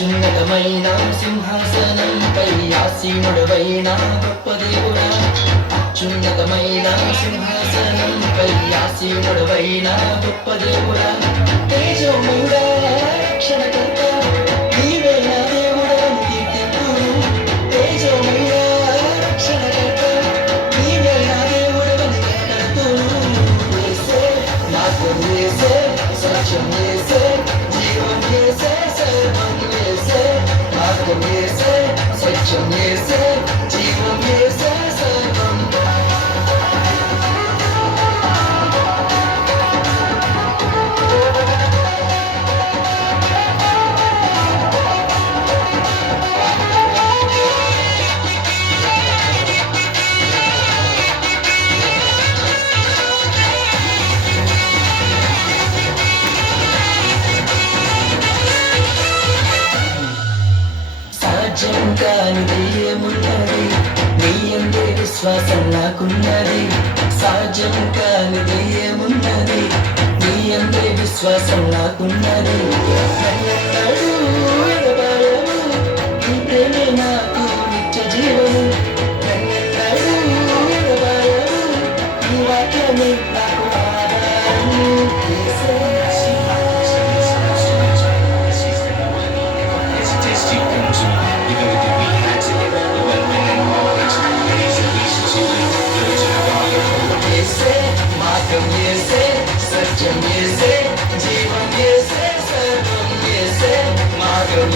అత్యున్నతమైన సింహాసనంపై ఆసీనుడవైన గొప్ప దేవుడా, అత్యున్నతమైన సింహాసనంపై ఆసీనుడవైన గొప్ప దేవుడా, తేజోమయుడా రక్షణకర్త నీవే నా దేవుడా కీర్తింతును. తేజోమయుడా రక్షణకర్త నీవే నా దేవుడవని కీర్తింతును. యేసే మార్గం యేసే సాక్ష్యం యేసే జీవం యేసే సర్వం యేసే మార్గం యేసే సత్యం యేసే జీవం యేసే సర్వం. సాధ్యం కానిది ఏమున్నది నీ అందే విశ్వాసం నాకున్నది. సాధ్యం కానిది ఏమున్నది నీ అందే విశ్వాసం నాకున్నది. నన్నెన్నడూ ఎడబాయవు నీ ప్రేమే నాకు నిత్య జీవము. నన్నెన్నడూ ఎడబాయవు నీ వాక్యమే నాకు ఆధారము. యేసే మార్గం యేసే సత్యం యేసే జీవం యేసే సర్వం యేసే మార్గం